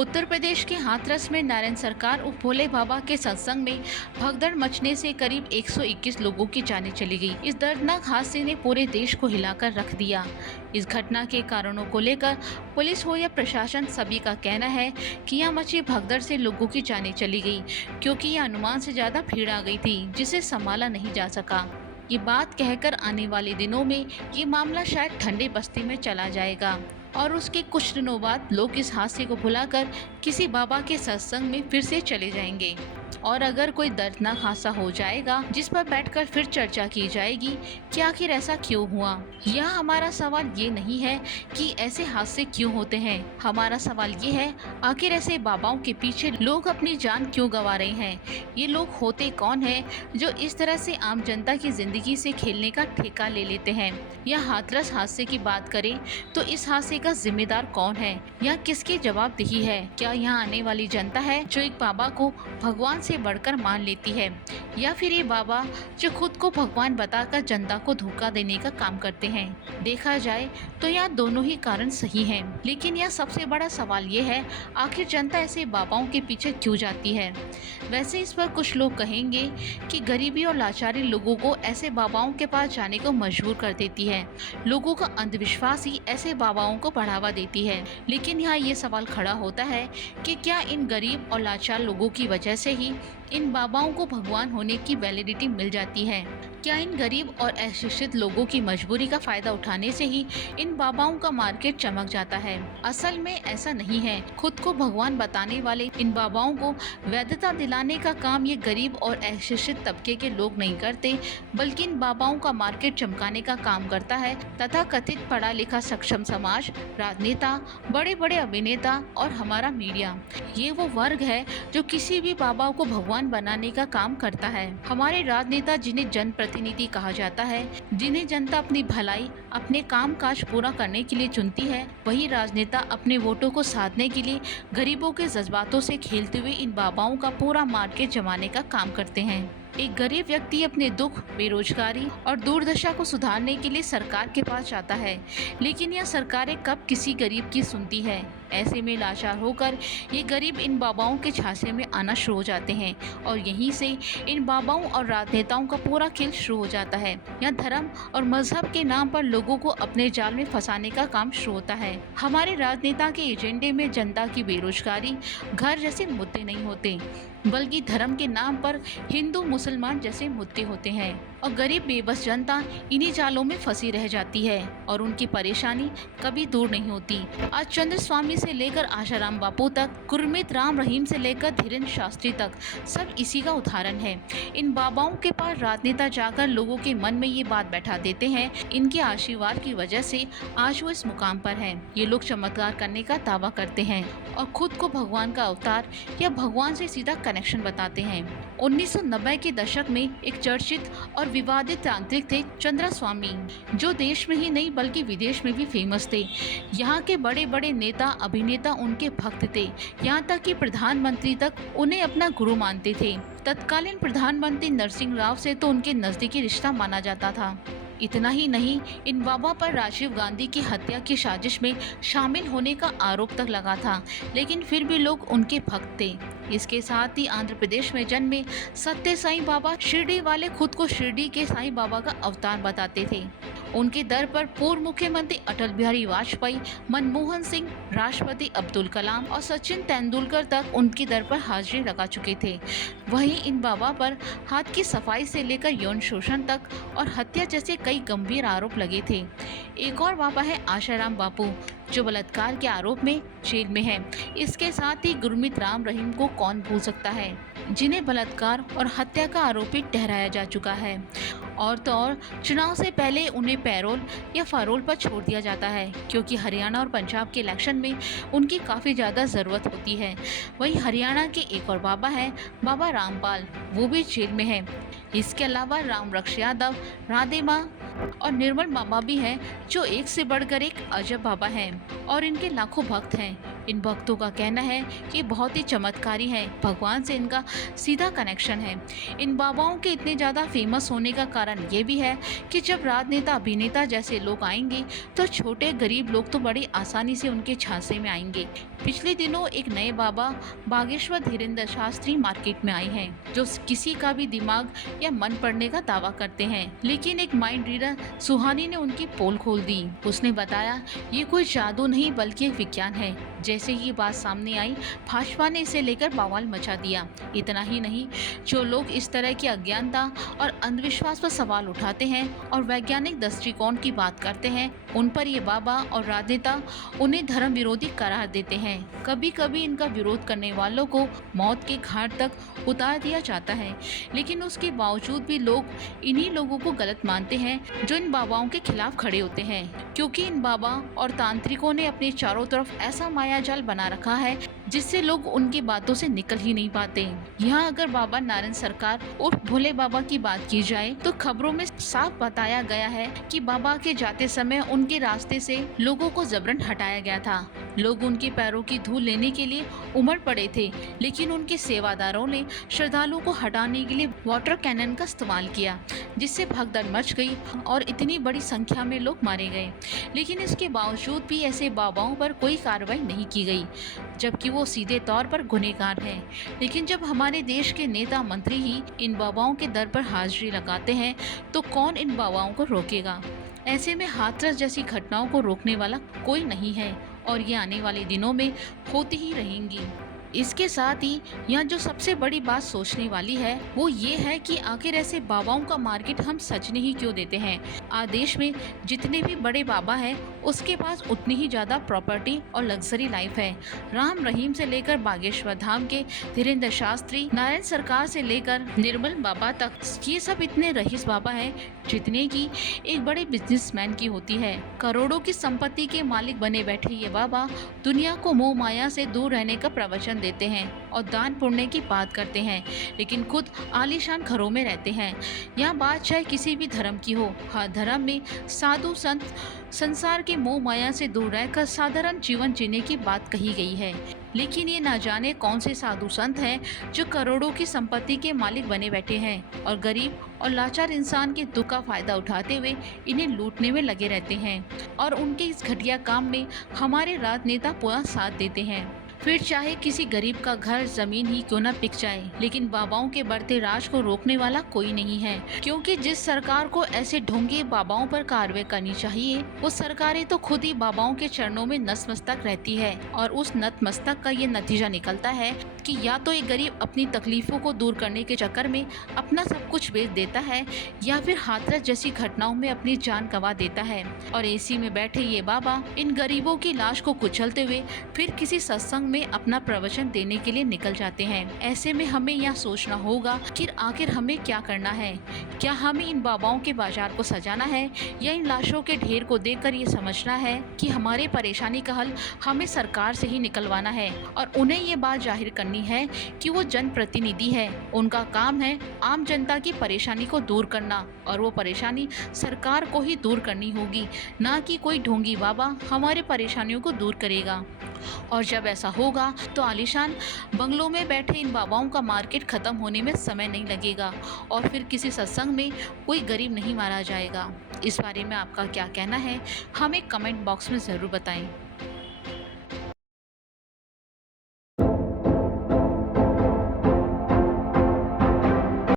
उत्तर प्रदेश के हाथरस में नारायण सरकार उर्फ भोले बाबा के सत्संग में भगदड़ मचने से करीब 121 लोगों की जानें चली गई। इस दर्दनाक हादसे ने पूरे देश को हिलाकर रख दिया। इस घटना के कारणों को लेकर पुलिस हो या प्रशासन, सभी का कहना है कि यहाँ मची भगदड़ से लोगों की जानें चली गई, क्योंकि यह अनुमान से ज्यादा भीड़ आ गई थी जिसे संभाला नहीं जा सका। ये बात कहकर आने वाले दिनों में ये मामला शायद ठंडे बस्ती में चला जाएगा और उसके कुछ दिनों बाद लोग इस हादसे को भुलाकर किसी बाबा के सत्संग में फिर से चले जाएंगे। और अगर कोई दर्दनाक हादसा हो जाएगा जिस पर बैठकर फिर चर्चा की जाएगी कि आखिर ऐसा क्यों हुआ। यह हमारा सवाल ये नहीं है कि ऐसे हादसे क्यों होते हैं, हमारा सवाल ये है आखिर ऐसे बाबाओं के पीछे लोग अपनी जान क्यों गंवा रहे हैं। ये लोग होते कौन हैं जो इस तरह से आम जनता की जिंदगी से खेलने का ठेका ले लेते हैं। या हाथरस हादसे की बात करें तो इस हादसे का जिम्मेदार कौन है या किसकी जवाबदेही है। क्या यहाँ आने वाली जनता है जो एक बाबा को भगवान से बढ़कर मान लेती है, या फिर ये बाबा जो खुद को भगवान बताकर जनता को धोखा देने का काम करते हैं। देखा जाए तो यहाँ दोनों ही कारण सही हैं, लेकिन यह सबसे बड़ा सवाल ये है आखिर जनता ऐसे बाबाओं के पीछे क्यों जाती है। वैसे इस पर कुछ लोग कहेंगे कि गरीबी और लाचारी लोगों को ऐसे बाबाओं के पास जाने को मजबूर कर देती है। लोगों का अंधविश्वास ही ऐसे बाबाओं को बढ़ावा देती है। लेकिन यहाँ ये सवाल खड़ा होता है कि क्या इन गरीब और लाचार लोगों की वजह से ही इन बाबाओं को भगवान होने की वैलिडिटी मिल जाती है। क्या इन गरीब और अशिक्षित लोगों की मजबूरी का फायदा उठाने से ही इन बाबाओं का मार्केट चमक जाता है। असल में ऐसा नहीं है। खुद को भगवान बताने वाले इन बाबाओं को वैधता दिलाने का काम ये गरीब और अशिक्षित तबके के लोग नहीं करते, बल्कि इन बाबाओं का मार्केट चमकाने का काम करता है तथा कथित पढ़ा लिखा सक्षम समाज, राजनेता, बड़े बड़े अभिनेता और हमारा मीडिया। ये वो वर्ग है जो किसी भी बाबा को भगवान बनाने का काम करता है। हमारे राजनेता जिन्हें जनप्रतिनिधि कहा जाता है, जिन्हें जनता अपनी भलाई, अपने काम काज पूरा करने के लिए चुनती है, वही राजनेता अपने वोटों को साधने के लिए गरीबों के जज्बातों से खेलते हुए इन बाबाओं का पूरा मार्केट जमाने का काम करते हैं। एक गरीब व्यक्ति अपने दुख, बेरोजगारी और दुर्दशा को सुधारने के लिए सरकार के पास जाता है, लेकिन यह सरकारें कब किसी गरीब की सुनती है। ऐसे में लाचार होकर ये गरीब इन बाबाओं के झांसे में आना शुरू हो जाते हैं और यहीं से इन बाबाओं और राजनेताओं का पूरा खेल शुरू हो जाता है। यहाँ धर्म और मजहब के नाम पर लोगों को अपने जाल में फंसाने का काम शुरू होता है। हमारे राजनेता के एजेंडे में जनता की बेरोजगारी, घर जैसे मुद्दे नहीं होते, बल्कि धर्म के नाम पर हिंदू मुसलमान जैसे मुद्दे होते हैं और गरीब बेबस जनता इन्हीं जालों में फंसी रह जाती है और उनकी परेशानी कभी दूर नहीं होती। आज चंद्र स्वामी से लेकर आशाराम बापू तक, गुरमीत राम रहीम से लेकर धीरेन्द्र शास्त्री तक, सब इसी का उदाहरण है। इन बाबाओं के पास राजनेता जाकर लोगों के मन में ये बात बैठा देते हैं। इनके आशीर्वाद की वजह से आज वो इस मुकाम पर है। ये लोग चमत्कार करने का दावा करते हैं और खुद को भगवान का अवतार या भगवान से सीधा कनेक्शन बताते हैं। 1990 के दशक में एक चर्चित और विवादित तांत्रिक थे चंद्र स्वामी, जो देश में ही नहीं बल्कि विदेश में भी फेमस थे। यहाँ के बड़े बड़े नेता, अभिनेता उनके भक्त थे। यहाँ तक कि प्रधानमंत्री तक उन्हें अपना गुरु मानते थे। तत्कालीन प्रधानमंत्री नरसिंह राव से तो उनके नजदीकी रिश्ता माना जाता था। इतना ही नहीं, इन बाबा पर राजीव गांधी की हत्या की साजिश में शामिल होने का आरोप तक लगा था, लेकिन फिर भी लोग उनके भक्त थे। इसके साथ ही आंध्र प्रदेश में जन्मे सत्य साईं बाबा शिरडी वाले खुद को शिरडी के साईं बाबा का अवतार बताते थे। उनके दर पर पूर्व मुख्यमंत्री अटल बिहारी वाजपेयी, मनमोहन सिंह, राष्ट्रपति अब्दुल कलाम और सचिन तेंदुलकर तक उनकी दर पर हाजिरी लगा चुके थे। वहीं इन बाबा पर हाथ की सफाई से लेकर यौन शोषण तक और हत्या जैसे कई गंभीर आरोप लगे थे। एक और बाबा है आशाराम बापू, जो बलात्कार के आरोप में जेल में है। इसके साथ ही गुरमीत राम रहीम को कौन भूल सकता है, जिन्हें बलात्कार और हत्या का आरोपी ठहराया जा चुका है। और तो और चुनाव से पहले उन्हें पैरोल या फरोल पर छोड़ दिया जाता है, क्योंकि हरियाणा और पंजाब के इलेक्शन में उनकी काफ़ी ज़्यादा ज़रूरत होती है। वहीं हरियाणा के एक और बाबा है बाबा रामपाल, वो भी जेल में है। इसके अलावा राम रक्ष यादव, राधे माँ और निर्मल बाबा भी हैं, जो एक से बढ़कर एक अजब बाबा हैं और इनके लाखों भक्त हैं। इन भक्तों का कहना है कि बहुत ही चमत्कारी है, भगवान से इनका सीधा कनेक्शन है। इन बाबाओं के इतने ज़्यादा फेमस होने का कारण ये भी है कि जब राजनेता अभिनेता जैसे लोग आएंगे तो छोटे गरीब लोग तो बड़ी आसानी से उनके झांसे में आएंगे। पिछले दिनों एक नए बाबा बागेश्वर धीरेन्द्र शास्त्री मार्केट में आए हैं, जो किसी का भी दिमाग या मन पढ़ने का दावा करते हैं, लेकिन एक माइंड रीडर सुहानी ने उनकी पोल खोल दी। उसने बताया ये कोई जादू नहीं बल्कि एक विज्ञान है। जैसे ही बात सामने आई, भाजपा ने इसे लेकर बवाल मचा दिया। इतना ही नहीं, जो लोग इस तरह की अज्ञानता और अंधविश्वास पर सवाल उठाते हैं और वैज्ञानिक दृष्टिकोण की बात करते हैं, उन पर ये बाबा और राजनेता उन्हें धर्म विरोधी करार देते हैं। कभी कभी इनका विरोध करने वालों को मौत के घाट तक उतार दिया जाता है, लेकिन उसके बावजूद भी लोग इन्हीं लोगों को गलत मानते हैं जो इन बाबाओं के खिलाफ खड़े होते हैं, क्योंकि इन बाबा और तांत्रिकों ने अपने चारों तरफ ऐसा मायाजाल बना रखा है जिससे लोग उनकी बातों से निकल ही नहीं पाते। यहाँ अगर बाबा नारायण सरकार और भोले बाबा की बात की जाए तो खबरों में साफ बताया गया है कि बाबा के जाते समय उनके रास्ते से लोगों को जबरन हटाया गया था। लोग उनके पैरों की धूल लेने के लिए उमड़ पड़े थे, लेकिन उनके सेवादारों ने श्रद्धालुओं को हटाने के लिए वाटर कैनन का इस्तेमाल किया, जिससे भगदड़ मच गई और इतनी बड़ी संख्या में लोग मारे गए। लेकिन इसके बावजूद भी ऐसे बाबाओं पर कोई कार्रवाई नहीं की गई, जबकि वो सीधे तौर पर गुनहगार हैं। लेकिन जब हमारे देश के नेता मंत्री ही इन बाबाओं के दर पर हाजिरी लगाते हैं तो कौन इन बाबाओं को रोकेगा। ऐसे में हाथरस जैसी घटनाओं को रोकने वाला कोई नहीं है और ये आने वाले दिनों में होती ही रहेंगी। इसके साथ ही यहाँ जो सबसे बड़ी बात सोचने वाली है वो ये है कि आखिर ऐसे बाबाओं का मार्केट हम सजने ही क्यों देते हैं। आदेश में जितने भी बड़े बाबा हैं उसके पास उतनी ही ज़्यादा प्रॉपर्टी और लग्जरी लाइफ है। राम रहीम से लेकर बागेश्वर धाम के धीरेन्द्र शास्त्री, नारायण सरकार से लेकर निर्मल बाबा तक, ये सब इतने रईस बाबा हैं जितने की एक बड़े बिजनेसमैन की होती है। करोड़ों की संपत्ति के मालिक बने बैठे ये बाबा दुनिया को मोह माया से दूर रहने का प्रवचन देते हैं और दान पुण्य की बात करते हैं, लेकिन खुद आलीशान घरों में रहते हैं। यह बात चाहे किसी भी धर्म की हो, हर धर्म में साधु संत संसार के मोह माया से दूर रहकर साधारण जीवन जीने की बात कही गई है। लेकिन ये ना जाने कौन से साधु संत हैं जो करोड़ों की संपत्ति के मालिक बने बैठे हैं और गरीब और लाचार इंसान के दुख का फायदा उठाते हुए इन्हें लूटने में लगे रहते हैं, और उनके इस घटिया काम में हमारे राजनेता पूरा साथ देते हैं। फिर चाहे किसी गरीब का घर जमीन ही क्यों न बिक जाए, लेकिन बाबाओं के बढ़ते राज को रोकने वाला कोई नहीं है, क्योंकि जिस सरकार को ऐसे ढोंगी बाबाओं पर कार्रवाई करनी चाहिए वो सरकारें तो खुद ही बाबाओं के चरणों में नतमस्तक रहती है, और उस नतमस्तक का ये नतीजा निकलता है कि या तो एक गरीब अपनी तकलीफों को दूर करने के चक्कर में अपना सब कुछ बेच देता है, या फिर हाथरस जैसी घटनाओं में अपनी जान गंवा देता है। और एसी में बैठे ये बाबा इन गरीबों की लाश को कुचलते हुए फिर किसी सत्संग में अपना प्रवचन देने के लिए निकल जाते हैं। ऐसे में हमें यह सोचना होगा कि आखिर हमें क्या करना है। क्या हमें इन बाबाओं के बाजार को सजाना है, या इन लाशों के ढेर को देखकर ये समझना है कि हमारे परेशानी का हल हमें सरकार से ही निकलवाना है, और उन्हें ये बात जाहिर करनी है कि वो जनप्रतिनिधि है, उनका काम है आम जनता की परेशानी को दूर करना, और वो परेशानी सरकार को ही दूर करनी होगी, ना कि कोई ढोंगी बाबा हमारे परेशानियों को दूर करेगा। और जब ऐसा होगा तो आलीशान बंगलों में बैठे इन बाबाओं का मार्केट खत्म होने में समय नहीं लगेगा, और फिर किसी सत्संग में कोई गरीब नहीं मारा जाएगा। इस बारे में आपका क्या कहना है, हमें कमेंट बॉक्स में ज़रूर बताएं।